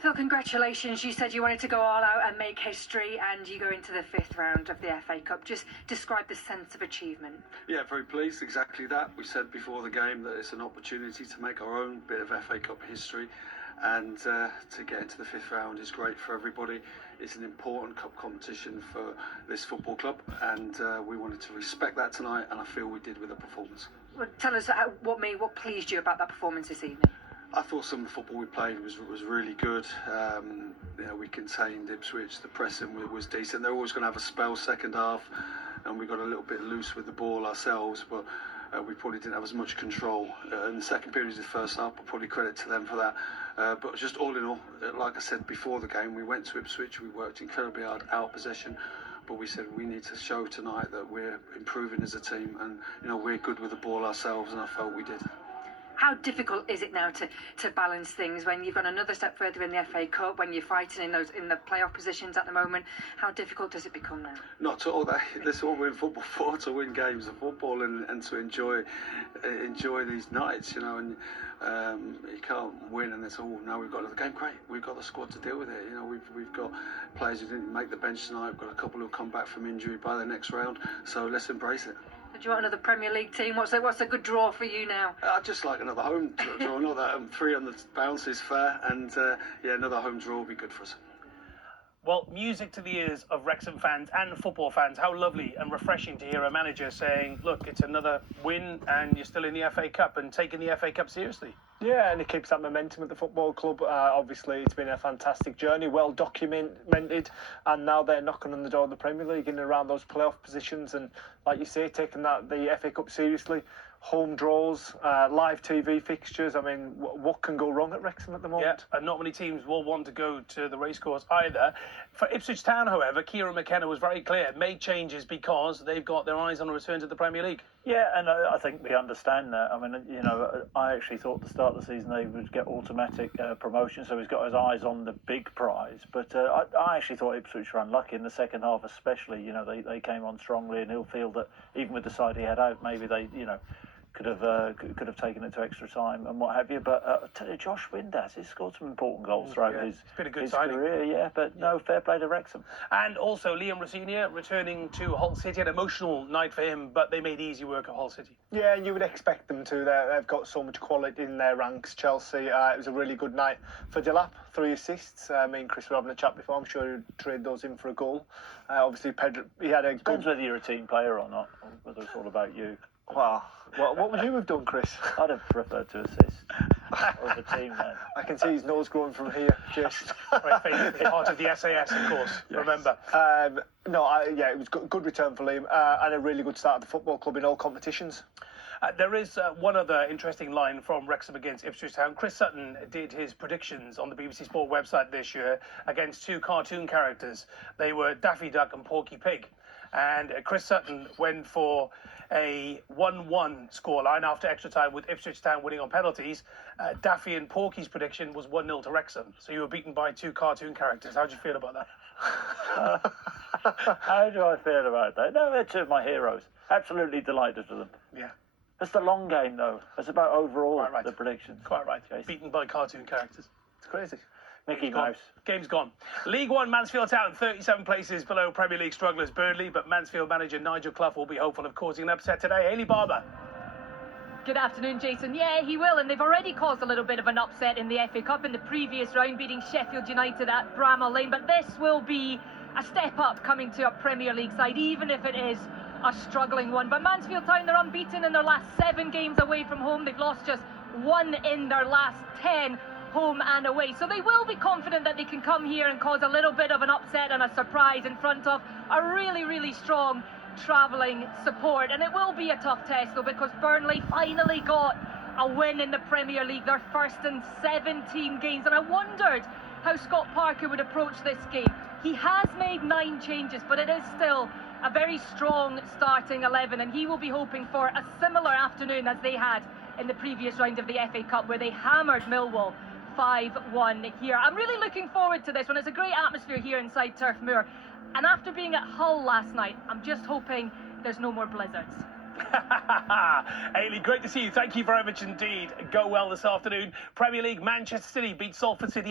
Phil, congratulations. You said you wanted to go all out and make history, and you go into the 5th round of the FA Cup. Just describe the sense of achievement. Yeah, very pleased. Exactly that. We said before the game that it's an opportunity to make our own bit of FA Cup history, and to get into the 5th round is great for everybody. It's an important cup competition for this football club, and we wanted to respect that tonight, and I feel we did with the performance. Well, tell us what pleased you about that performance this evening. I thought some of the football we played was really good. We contained Ipswich. The pressing was decent. They're always going to have a spell second half, and we got a little bit loose with the ball ourselves, but we probably didn't have as much control in the second period as the first half. But probably credit to them for that. But just all in all, like I said before the game, we went to Ipswich. We worked incredibly hard out possession. But we said we need to show tonight that we're improving as a team, and we're good with the ball ourselves, and I felt we did. How difficult is it now to balance things when you've gone another step further in the FA Cup, when you're fighting in the playoff positions at the moment? How difficult does it become now? Not at all. That's what we're in football for, to win games of football and to enjoy these nights, and you can't win and it's now we've got another game. Great, we've got the squad to deal with it. We've got players who didn't make the bench tonight. We've got a couple who'll come back from injury by the next round, so let's embrace it. Do you want another Premier League team? What's a good draw for you now? I'd just like another home draw. Not that 3 on the bounce is fair, and another home draw will be good for us. Well, music to the ears of Wrexham fans and football fans. How lovely and refreshing to hear a manager saying, look, it's another win and you're still in the FA Cup and taking the FA Cup seriously. Yeah, and it keeps that momentum at the football club. Obviously, it's been a fantastic journey, well documented, and now they're knocking on the door of the Premier League in and around those playoff positions. And like you say, taking the FA Cup seriously, home draws, live TV fixtures. I mean, what can go wrong at Wrexham at the moment? Yeah, and not many teams will want to go to the racecourse either. For Ipswich Town, however, Kieran McKenna was very clear, made changes because they've got their eyes on a return to the Premier League. Yeah, and I think we understand that. I mean, I actually thought at the start of the season they would get automatic promotion, so he's got his eyes on the big prize. But I actually thought Ipswich were unlucky in the second half, especially. They came on strongly, and he'll feel that even with the side he had out, maybe they, could have taken it to extra time and what have you. But I tell you, Josh Windass, he's scored some important goals throughout his career. Yeah, but no, fair play to Wrexham. And also Liam Rosenior returning to Hull City, an emotional night for him, but they made easy work of Hull City. Yeah, and you would expect them to. They've got so much quality in their ranks. Chelsea, it was a really good night for Delap, 3 assists. Me and Chris were having a chat before. I'm sure he'd trade those in for a goal. Obviously, Pedro, he had a Depends whether you're a team player or not, whether it's all about you. Well, what would you have done, Chris? I'd have preferred to assist of the team then. I can see his nose growing from here, Jason. Right, part of the SAS, of course, yes. Remember. It was good return for Liam, and a really good start at the football club in all competitions. There is one other interesting line from Wrexham against Ipswich Town. Chris Sutton did his predictions on the BBC Sport website this year against 2 cartoon characters. They were Daffy Duck and Porky Pig. And Chris Sutton went for a 1-1 scoreline after extra time with Ipswich Town winning on penalties. Daffy and Porky's prediction was 1-0 to Wrexham. So you were beaten by 2 cartoon characters. How do you feel about that? How do I feel about that? No, they're 2 of my heroes. Absolutely delighted with them. Yeah. It's the long game, though. It's about overall the predictions. Quite right. Jason. Beaten by cartoon characters. It's crazy. Mickey Mouse. Game's gone. League One, Mansfield Town, 37 places below Premier League strugglers Burnley, but Mansfield manager Nigel Clough will be hopeful of causing an upset today. Hayley Barber. Good afternoon, Jason. Yeah, he will, and they've already caused a little bit of an upset in the FA Cup in the previous round, beating Sheffield United at Bramall Lane, but this will be a step up coming to a Premier League side, even if it is a struggling one. But Mansfield Town, they're unbeaten in their last 7 games away from home. They've lost just 1 in their last 10 home and away, so they will be confident that they can come here and cause a little bit of an upset and a surprise in front of a really strong travelling support. And it will be a tough test though, because Burnley finally got a win in the Premier League, their first in 17 games, and I wondered how Scott Parker would approach this game. He has made 9 changes, but it is still a very strong starting 11, and he will be hoping for a similar afternoon as they had in the previous round of the FA Cup, where they hammered Millwall 5-1 here. I'm really looking forward to this one. It's a great atmosphere here inside Turf Moor. And after being at Hull last night, I'm just hoping there's no more blizzards. Hayley, great to see you. Thank you very much indeed. Go well this afternoon. Premier League, Manchester City beat Salford City